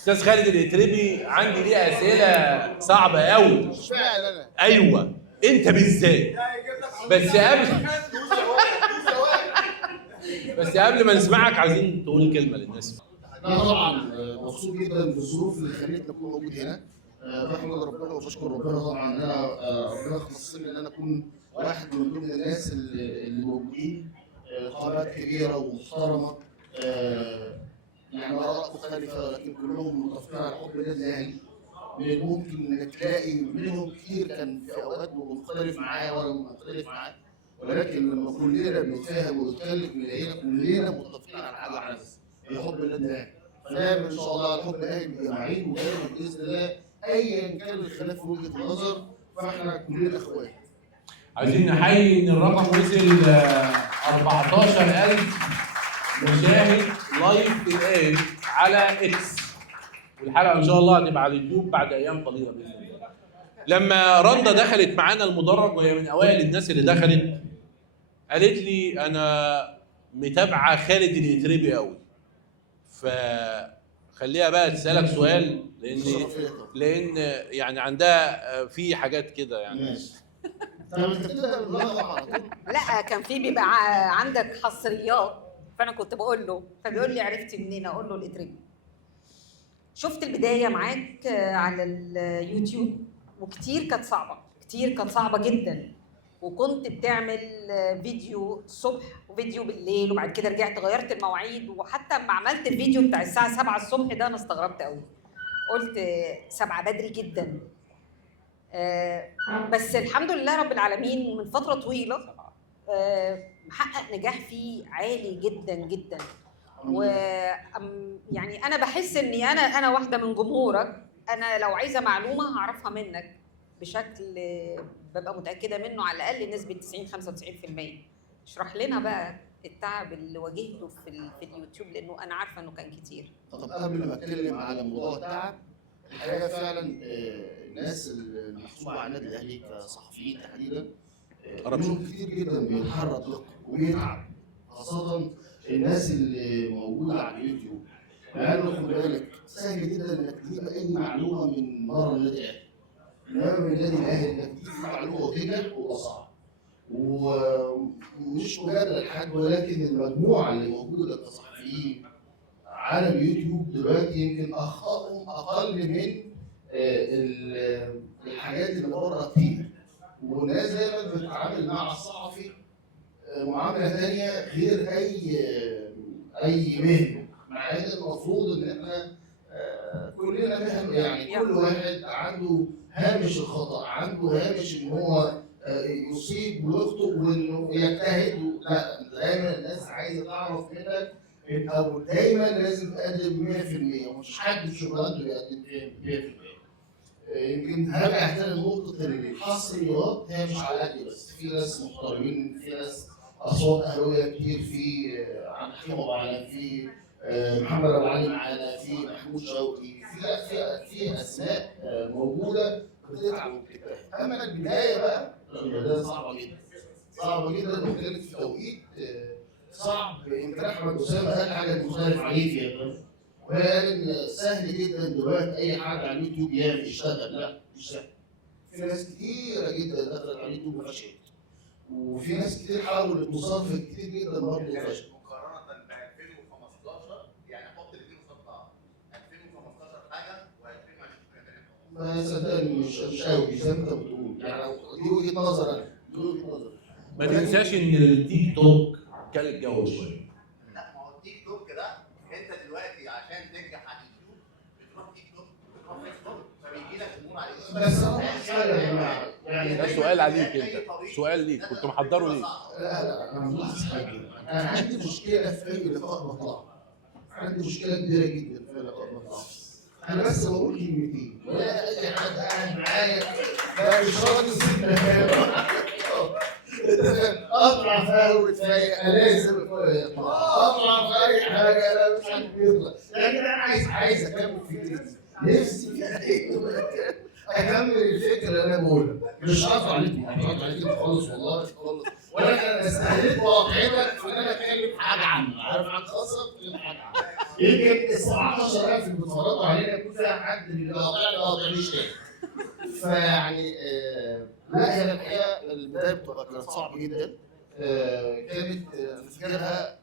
استاذ خالد الاتربي عندي ليه اسئله صعبه قوي. اشمعنى انا؟ ايوه انت بالذات. بس قبل ما نسمعك عايزين تقول كلمه للناس. انا طبعا مبسوط جدا بالظروف اللي خلتني اكون موجود هنا. بحمد ربنا وبشكر ربنا طبعا ان انا ربنا خصني ان انا اكون واحد من ضمن الناس اللي موجودين. قامات كبيره ومحترمه، يعني اراء مختلفه لكن كلهم متفقين على حب النادي الاهلي. من الممكن انك تلاقي منهم كتير كان في اوقات مختلف معايا وانا مختلف معاه، ولكن لما كلنا بنتفاهم ونتكلم نلاقينا كلنا متفقين على حاجه واحده بس، هي حب النادي الاهلي. فدايما ان شاء الله على حب الاهلي متجمعين، ودايما باذن الله ايا كان الخلاف في وجهه النظر فاحنا كلنا اخوات. عايزين نحيي ان الرقم وصل 14,000 مشاهد لايف الان على اكس، والحلقه ان شاء الله هتبقى على اليوتيوب بعد ايام قليله باذن الله. لما رندا دخلت معانا المدرج وهي من اوائل الناس اللي دخلت، قالت لي انا متابعه خالد الاتربي قوي، فخليها بقى تسالك سؤال لان يعني عندها في حاجات كده يعني. لا كان في بيبقى عندك حصريات، فانا كنت بقول له، فبيقول لي عرفتي منين؟ اقول له الاتربي. شفت البدايه معاك على اليوتيوب وكتير كانت صعبه جدا، وكنت بتعمل فيديو الصبح وفيديو بالليل، وبعد كده رجعت غيرت المواعيد، وحتى لما عملت الفيديو بتاع الساعه 7 الصبح ده انا استغربت قوي، قلت 7 بدري جدا. بس الحمد لله رب العالمين من فتره طويله محقق نجاح فيه عالي جدا جدا. يعني انا بحس اني انا واحده من جمهورك، انا لو عايزه معلومه هعرفها منك بشكل ببقى متاكده منه على الاقل نسبه 90-95%. اشرح لنا بقى التعب اللي واجهته في اليوتيوب، لانه انا عارفه انه كان كتير. طب قبل ما اتكلم على موضوع التعب، الحقيقه فعلا الناس المحسوبه على النادي الاهلي كصحفيين تحديدا منهم كتير جدا بيتحرك وبيتعب، خاصه الناس اللي موجوده على اليوتيوب. لانه خد بالك سهل جدا انك تجيب اي معلومه من بره النادي الاهلي، انما من النادي الاهلي انك تجيب معلومه وتنجح هو صعب، ومش مجرد حد، ولكن المجموعه اللي موجوده كصحفيين على اليوتيوب دلوقتي يمكن اخطائهم اقل من الحاجات اللي بره كتير، والناس دايما بتتعامل مع الصحفي معامله ثانيه غير اي مهنه، مع ان المفروض ان احنا كلنا مهن، يعني كل واحد عنده هامش الخطا، عنده هامش ان هو يصيب ويخطئ وانه يجتهد. لا، دايما الناس عايزه تعرف منك او دايما لازم تقدم 100%، ومفيش حد في شغلانته بيقدم 100%. يمكن هرجع تاني لنقطه الحصريات، هي مش على قد بس، في ناس محترمين، في ناس اصوات اهلاويه كتير، في عبد الحليم ابو علي، في محمد ابو علي معانا، في محمود شوقي، في اسماء موجوده بتتعب وبتجتهد. اما البدايه بقى، البدايه صعبه جدا وكانت في توقيت صعب. يمكن احمد اسامه قال حاجه مختلف عليه فيها، وهي قال ان سهل جدا دلوقتي اي حد على اليوتيوب يشتغل. لا، مش سهل. في ناس كتيره جدا دخلت على اليوتيوب وفشلت، وفي ناس كتير حاولت تصرف كتير جدا برضه وفشلت. مقارنه ب 2015 يعني حط الاثنين قصاد بعض، 2015 حاجه و2020 حاجه ثانيه. ما صدقني مش قوي زي ما انت بتقول، يعني دي وجهه نظر انا، ما تنساش ان التيك توك كان الجو شويه. لا، ما هو التيك توك ده انت دلوقتي عشان تنجح على اليوتيوب بتروح تيك توك، بتروح فيسبوك، فبيجي لك جمهور على اليوتيوب. بس حاجه يا جماعه، يعني ده سؤال عليك انت، سؤال ليك كنت محضره ليه؟ لا انا ملاحظ حاجه، انا عندي مشكله في اي لقاء بطلع، عندي مشكله كبيره جدا في اي لقاء بطلع. انا بس بقول كلمتين ولا اي حد قاعد معايا ده مش راجل سيدنا اطلع فاول فايق، لازم اطلع في اي حاجه، انا مش عارف يطلع، لكن انا عايز اكمل فكرتي، نفسي اكمل الفكره اللي انا بقولها، مش هقطع عليك خالص والله خالص، ولكن انا استهلكت واقعتك في ان انا اتكلم حاجه عنه، عارف عن خاصه اتكلم حاجه عنه، يمكن ال 17000 اللي بيتفرجوا علينا يكون فيها حد من اللي قاطعني ما قاطعنيش تاني. فيعني لا هي الحقيقه البدايه كانت صعبه جدا. كانت فاكرها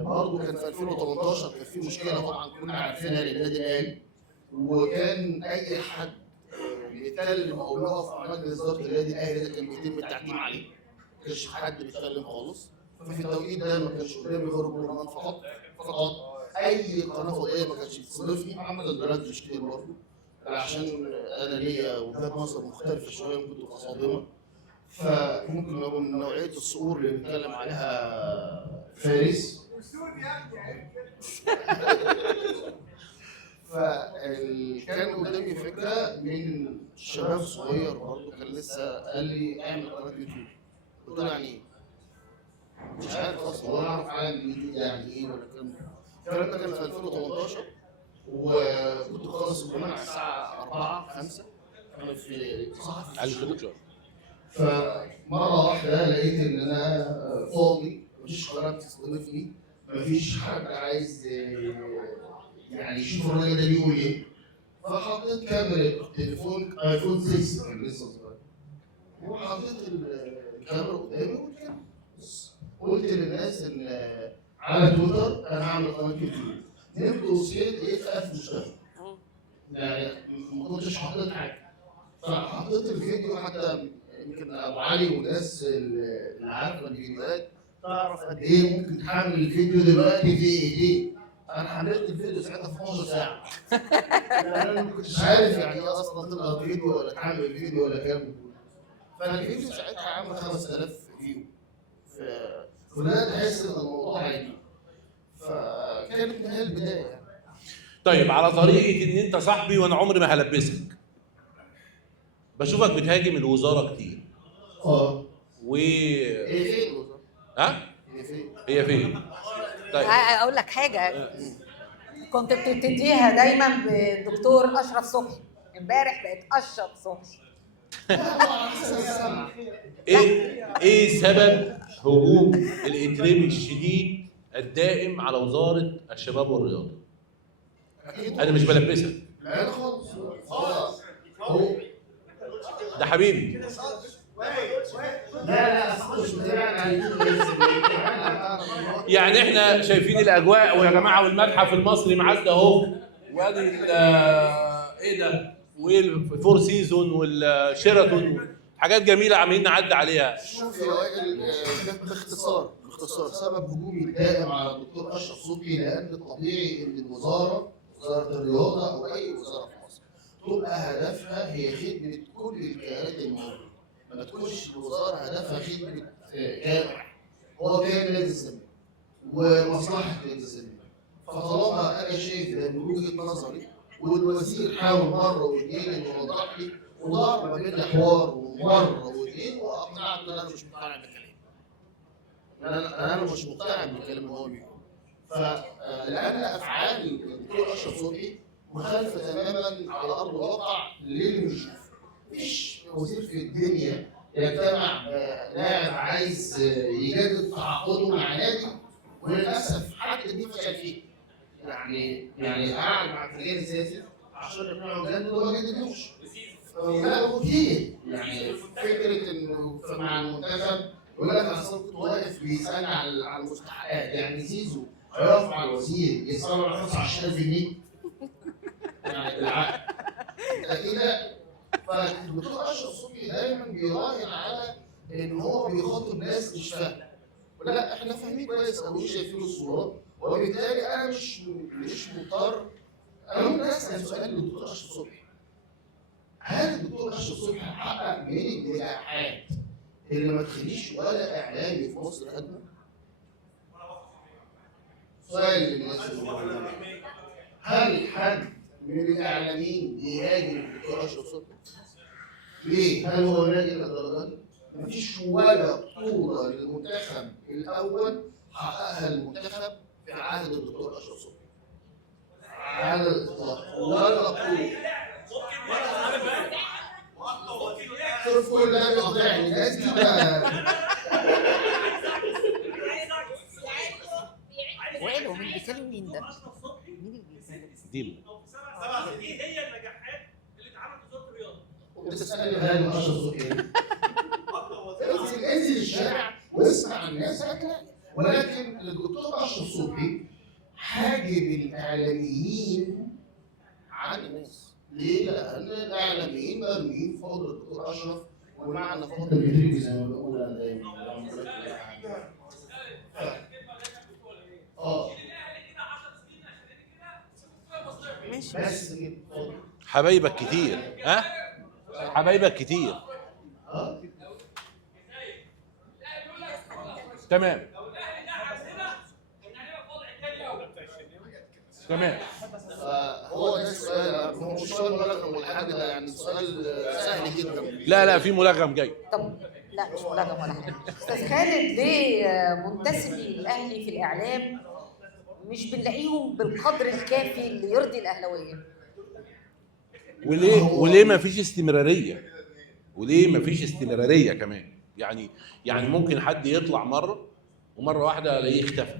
برضه كان في 2018 كان في مشكله طبعا كنا عارفينها للنادي الاهلي، وكان اي حد بيتكلم او يقف على مجلس اداره النادي الاهلي ده كان بيتم التعديل عليه، ما كانش حد بيتكلم خالص. ففي التوقيت ده ما كانش قدامي غير البرلمان فقط. اي قناه فضائيه ما كانتش بتستضيفني، عمل البلد مش كتير برضه عشان انا ليا وجهات نظر مختلفه شويه وكنت متصادمه. فممكن لو من نوعيه الصقور اللي بيتكلم عليها فارس. فكان قدامي فكره من شباب صغير برضه كان لسه قال لي اعمل قناه يوتيوب. قلت له يعني ايه؟ مش عارف اصلا ولا اعرف عن اليوتيوب ده يعني ايه ولا الكلام ده كان في 2018 وكنت خالص الجمعه على الساعه 4 5 انا في صحفي. فمره واحده لقيت ان انا فاضي، مفيش قناه بتستضيفني، مفيش حد عايز يعني يشوف الراجل ده بيقول ايه. فحطيت كاميرا تليفون ايفون 6 كان لسه صغير، وحطيت الكاميرا قدامي واتكلمت. قلت للناس ان على تويتر انا هعمل قناه يوتيوب. نمت وصحيت لقيت 1000 مشترك. يعني ما كنتش حاطط حاجه. فحطيت الفيديو حتى يمكن ابو علي والناس اللي عارفه الفيديوهات تعرف قد ايه ممكن تحمل الفيديو دلوقتي في ايديك. انا حملت الفيديو ساعتها في 12 ساعه. انا ما كنتش عارف يعني ايه اصلا تلقى فيديو ولا تحمل الفيديو ولا كام. فالفيديو ساعتها عمل 5000 فيو. فبدات احس ان الموضوع عادي. فكانت من هي البدايه يعني. طيب على طريقه ان انت صاحبي وانا عمري ما هلبسك. بشوفك بتهاجم الوزاره كتير. هي فين الوزاره؟ ها؟ هي فين؟ طيب اقول لك حاجه، كنت بتبتديها دايما بالدكتور اشرف صبحي، امبارح بقت اشرف صبحي. ايه سبب هجوم الاتريبي الشديد الدائم على وزاره الشباب والرياضه؟ انا مش بلبسك. لا خالص خالص. ده حبيبي. لا مش يعني احنا شايفين الاجواء ويا جماعه والمتحف المصري معدي اهو، وادي ايه ده والفور سيزون والشيراتون، حاجات جميله عاملين نعدي عليها. شوف يا وائل، باختصار سبب هجومي الدائم على الدكتور اشرف صبحي لان الطبيعي ان وزاره الرياضه او اي وزاره في مصر تبقى هدفها هي خدمه كل الكيانات الموجوده، ما تكونش الوزاره هدفها خدمه كيان واحد. هو كيان نادي الزمالك ومصلحه نادي الزمالك. فطالما انا شايف ده من وجهه نظري والوزير حاول مره واثنين انه يوضح لي ودار ما بين حوار ومره واثنين واقنعت ان انا مش مقتنع بكلامه. انا مش مقتنع بالكلام اللي هو بيقوله. فلان افعال الدكتور اشرف صبحي مخالفه تماما على ارض الواقع للي بنشوفه. مفيش وزير في الدنيا يجتمع لاعب عايز يجدد تعاقده مع نادي وللاسف حد دي فشل فيه. يعني قاعد مع الفريق السياسي عشان يقنعوا يجدد وما جددوش. لا روتين، يعني فكره انه مع المنتخب يقول لك انا اصلا كنت واقف بيسالني على المستحقات. يعني زيزو هيقف مع الوزير يساله على 25000 جنيه؟ يعني بالعقل ده كده. فالدكتور اشرف صبحي دايما بيراهن على ان هو بيخاطب ناس مش فاهمه. لا احنا فاهمين كويس قوي شايفين الصورات، وبالتالي انا مش مضطر. انا ممكن اسال سؤال للدكتور اشرف صبحي: هل الدكتور اشرف صبحي حقق من النجاحات اللي ما تخليش ولا اعلامي في مصر هدمه؟ سؤال للناس اللي موجودين: هل حد من الاعلاميين يهاجم الدكتور اشرف صبحي؟ ليه؟ هل هو ناجح للدرجه دي؟ مفيش ولا بطوله للمنتخب الاول حققها المنتخب في عهد الدكتور اشرف صبحي. على الاطلاق ولا بطوله. شوف كل ده بيقطعني الناس دي وائل هو مين بيكلم مين ده؟ ايه هي النجاحات اللي اتعملت في وزاره الرياضه؟ وبتسالني غالي اشرف صبحي انزل الشارع واسمع الناس هتلاقي. ولكن الدكتور اشرف صبحي حاجب الاعلاميين عن الناس. ليه؟ لان الاعلاميين مرميين في فضل الدكتور اشرف ومعنى فضل الفيديو زي ما بقول انا دايما. ماشي. بس كده. حبايبك كتير، ها؟ حبايبك كتير. تمام تمام. هو ده السؤال، هو مش سؤال ملغم ولا حاجه، ده يعني سؤال سهل جدا. لا في ملغم جاي. طب لا مش ملغم ولا حاجه. استاذ خالد، ليه منتسبي الاهلي في الاعلام مش بنلاقيهم بالقدر الكافي اللي يرضي الاهلاويه؟ وليه ما فيش استمراريه؟ وليه ما فيش استمراريه كمان؟ يعني ممكن حد يطلع مره ومره واحده الاقيه اختفى،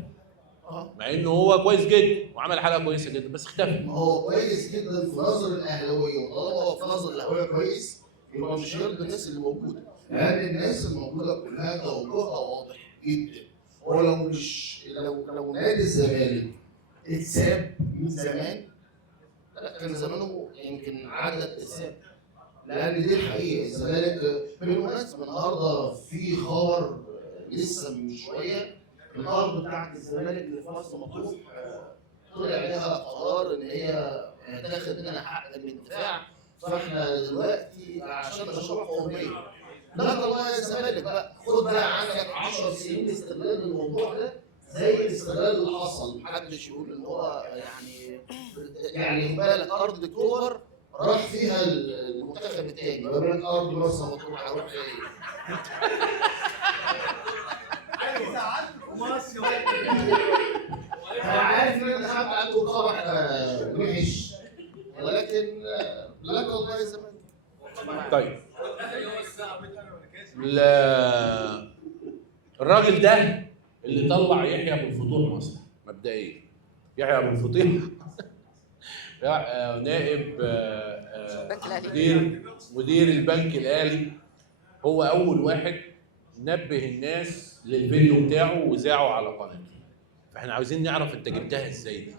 مع انه هو كويس جدا وعمل حلقه كويسه جدا بس اختفى. ما هو كويس جدا في نظر الاهلاويه، وطالما هو في نظر الاهلاويه كويس يبقى مش هيرضي الناس اللي موجوده، لان الناس الموجوده كلها توجهها واضح جدا. هو لو نادي الزمالك اتساب من زمان كان زمانه يمكن عدد اتساب، لان دي الحقيقه. الزمالك بالمناسبه النهارده في خبر لسه من شويه، الارض بتاعت الزمالك اللي في مرسى مطروح طلع عليها قرار ان هي تاخد منها حق الانتفاع، فاحنا دلوقتي عشان مشروع قومي. لا والله يا الزمالك بقى خد بقى عندك 10 سنين استغلال الموضوع ده زي الاستغلال اللي حصل، محدش يقول ان هو يعني بالك ارض اكتوبر راح فيها المنتخب الثاني، ما بالك ارض مرسى مطروح هروح فيها ايه؟ انا عارف ان انا دخلت عنده خبر وحش، ولكن لا والله زمان. طيب الراجل ده اللي طلع يحيى ابو الفطوح مصر مبدئيا، يحيى ابو الفطيح نائب مدير البنك الاهلي، هو اول واحد نبه الناس للفيديو بتاعه وذاعه على قناته. فاحنا عاوزين نعرف انت جبتها ازاي دي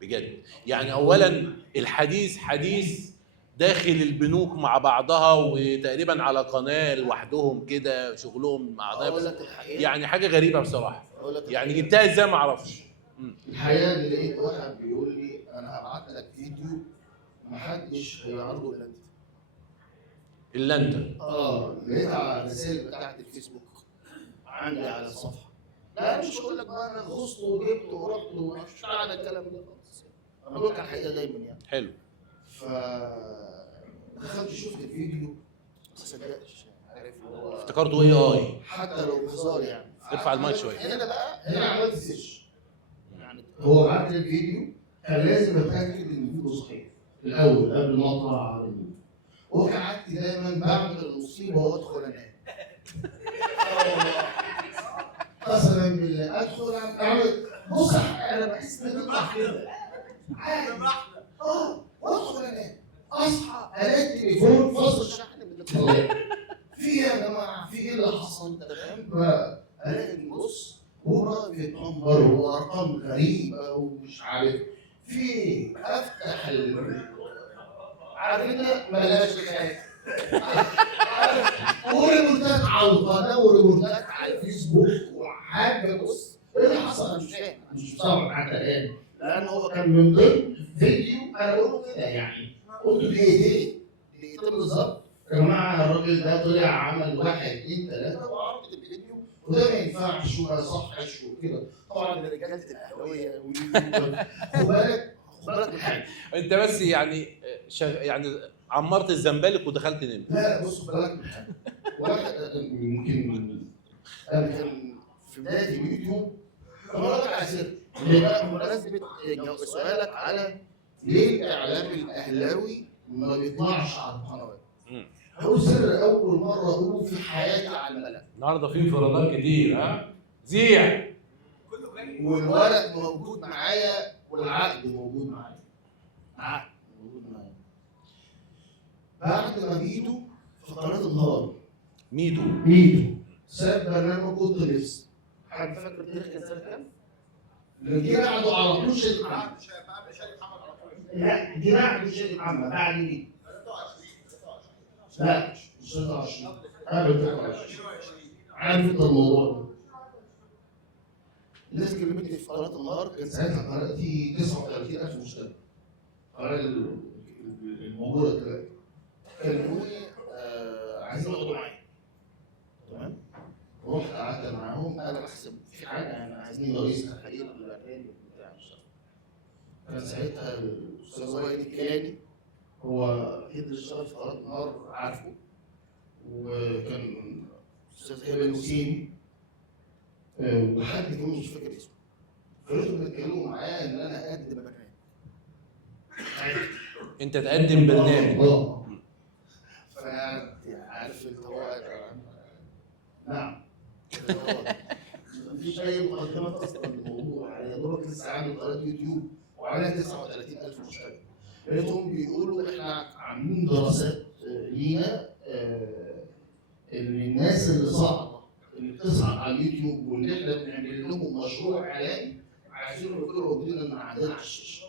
بجد. يعني اولا الحديث حديث داخل البنوك مع بعضها وتقريبا على قناه لوحدهم كده شغلهم مع بعض، يعني حاجه غريبه بصراحه. يعني جبتها ازاي ما اعرفش. الحقيقه اللي لقيت واحد بيقول لي انا هبعت لك فيديو ما حدش هيعرضه الا انت. لقيتها على الرسائل بتاعت الفيسبوك عندي على الصفحه. لا مش هقول لك بقى انا غصت وجبت ورحت ومش على الكلام ده خالص، انا بقول لك الحقيقه دايما يعني. حلو. ف دخلت شفت الفيديو ما صدقتش، عارف هو افتكرته اي حتى لو بهزار يعني. ارفع المايك شويه. هنا عملت سيرش، يعني هو بعت لي الفيديو كان لازم اتاكد ان الفيديو صحيح الاول قبل ما اطلع على الفيديو، وكعادتي دايما بعمل المصيبه وادخل انام. قسما بالله ادخل اعمل بص انا بحس ان بطلع كده عادي وادخل انام، اصحى الاقي التليفون فاصل شحن من الاتصالات. في ايه يا جماعه؟ في ايه اللي حصل؟ انت فاهم؟ فالاقي بص برايفت نمبر وارقام غريبه ومش عارف في افتح عارف انت بلاش حاجه وريبورتات على القناه وريبورتات على الفيسبوك وحاجه. بص ايه اللي حصل؟ انا مش فاهم، مش مستوعب حتى الان، لان هو كان من ضمن فيديو انا بقوله كده يعني. قلت دقيقتين بالظبط يا جماعه الراجل ده طلع عمل 1 2 3 وعرضت الفيديو وده ما ينفعش وما يصحش وكده. طبعا رجاله الاهلاويه خد بالك من حاجه. انت بس يعني عمرت الزمالك ودخلت نمت. لا بص خد بالك من حاجه. واحد يمكن انا كان في بدايه اليوتيوب انا بقول لك على سر بمناسبه سؤالك على ليه الاعلام الاهلاوي ما بيطلعش على القنوات. هو سر اول مره اقوله في حياتي على الملأ. النهارده في انفرادات كتير، ها؟ زيع والورق موجود معايا والعقد موجود معايا. عقد موجود معايا. بعد ما ميدو في قناه النهار ميدو ساب برنامج اوضه اللبس. حد فاكر التاريخ كان سنه كام؟ جه بعده على طول شادي محمد. لا جه بعده شادي محمد بعد ميدو. لا مش 23 قبل 23. عارف انت الموضوع ده. الناس كلمتني في قناه النهار، كان ساعتها القناه دي 39,000 مشترك. القناه الموجوده دلوقتي. كلموني عايزين يقعدوا معايا. تمام؟ رحت قعدت معاهم، انا بحسب في حاجه يعني عايزين رئيس تحرير البرنامج بتاع الشغل. كان ساعتها الاستاذ وائل الكيلاني، هو اكيد اللي اشتغل في قناه النهار عارفه، وكان الاستاذ هبه الوسيمي وحد كمان مش فاكر اسمه. فلقيتهم بيتكلموا معايا ان انا اقدم برنامج. انت تقدم برنامج. فانا عارف انت هو نعم. مفيش اي مقدمات اصلا للموضوع، يا دوبك لسه عامل قناه يوتيوب وعليها 39,000 مشترك. لقيتهم بيقولوا احنا عاملين دراسات لينا ان الناس اللي صاعده اللي بتصعد على اليوتيوب واللي احنا بنعمل لهم مشروع اعلاني عايزينهم يكونوا موجودين عندنا على الشاشه.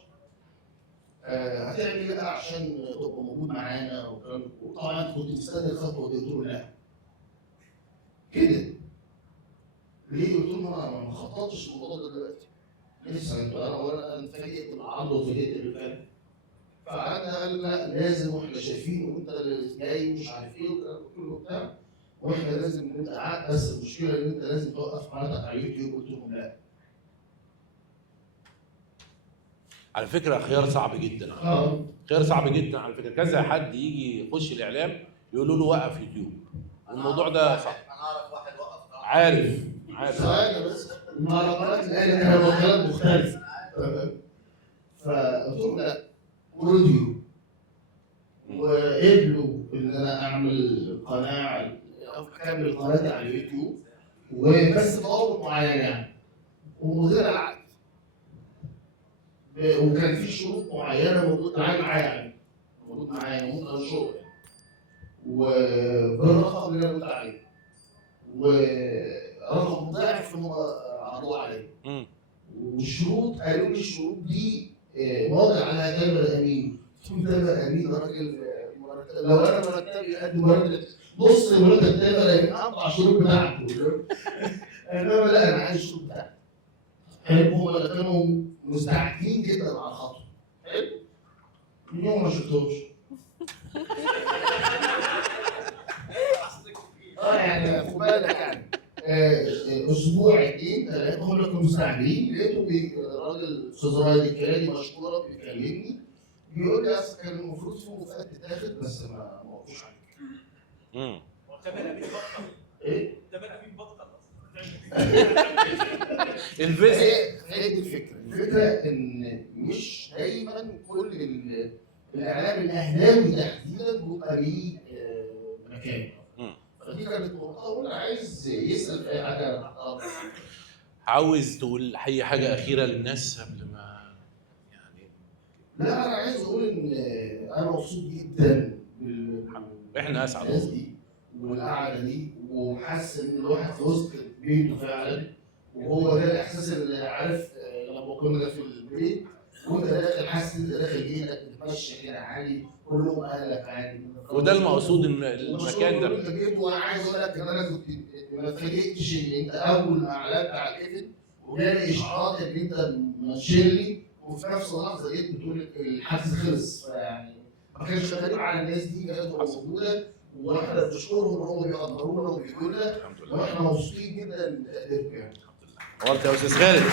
هتعمل ايه بقى عشان تبقى موجود معانا؟ وطبعا كنت مستني الخطوه دي، قلت له لا. كده ليه؟ قلت له ما خططتش الموضوع ده دلوقتي. لسه انا اتفاجئت بالعرض واتفاجئت بالكلام. فقعدنا قال لا لازم، واحنا شايفين وانت اللي جاي مش عارف ايه كله بتاع، واحنا لازم نبقى قاعد، بس المشكله ان انت لازم توقف قناتك على اليوتيوب. قلت لهم لا. على فكره خيار صعب جدا. خيار صعب جدا على فكره. كذا حد يجي يخش الاعلام يقولوا له وقف يوتيوب. الموضوع ده صعب. انا اعرف واحد وقف. عارف ثواني بس، المهرجانات الآن انا وكالات مختلفه. فقلت لهم لا، ورضيوا وقبلوا ان انا اعمل قناه او اكمل قناتي على اليوتيوب، وبس بضوابط معينه يعني، ومدير العقد. وكان في شروط معينه موجود معايا يعني، موجود معايا ممكن شغل يعني، وبالرقم اللي انا قلت عليه، ورقم مضاعف هم عرضوه عليه. والشروط قالوا لي الشروط دي واضح عليها تامر امين. تامر امين راجل لو انا مرتبي قد مرتب نص مرتب تامر امين اقطع الشروط بتاعته. انما لا، انا عايز الشروط بتاعتي. هم كانوا مستعجلين جدا على الخطوه. حلو؟ من يوم ما شفتهمش. يعني خد بالك يعني اسبوع 2 3 هم كانوا مستعجلين. لقيته الراجل الاستاذ رائد الكيلاني مشكورا بيكلمني بيقول لي اصل كان المفروض في مكافاه تتاخد بس ما وقفوش عليك. تامر امين بطل. ايه؟ تامر امين بطل اصلا. هي دي الفكره. الفكره ان مش دايما كل الاعلام الاهلاوي تحديدا بيبقى ليه مكان. فدي كانت نقطه، وانا عايز يسال في اي حاجه تحت امرك. عاوز تقول اي حاجه اخيره للناس قبل ما يعني؟ لا انا عايز اقول ان انا مبسوط جدا احنا اسعد بالناس دي والقعده دي، وحاسس ان الواحد في وسط بيته فعلا. وهو ده الاحساس اللي عارف لما كنا في البيت وانت داخل حاسس ان انت داخل بيتك بتمشي كده عادي، كلهم اهلك عادي. وده المقصود ان المكان ده. انت جيت، وانا عايز اقول لك ان انا كنت ما اتفاجئتش ان انت اول ما اعلنت على الايفنت وجالي اشعارات ان انت منشلني، وفي نفس اللحظه جيت بتقول الحجز خلص. فيعني ما كانش غريب على الناس دي، كانت موجوده واحنا بنشكرهم ان هم بيقدرونا وبيقولوا لنا، واحنا مبسوطين جدا بتقديركم يعني. الحمد لله. نورت يا استاذ خالد.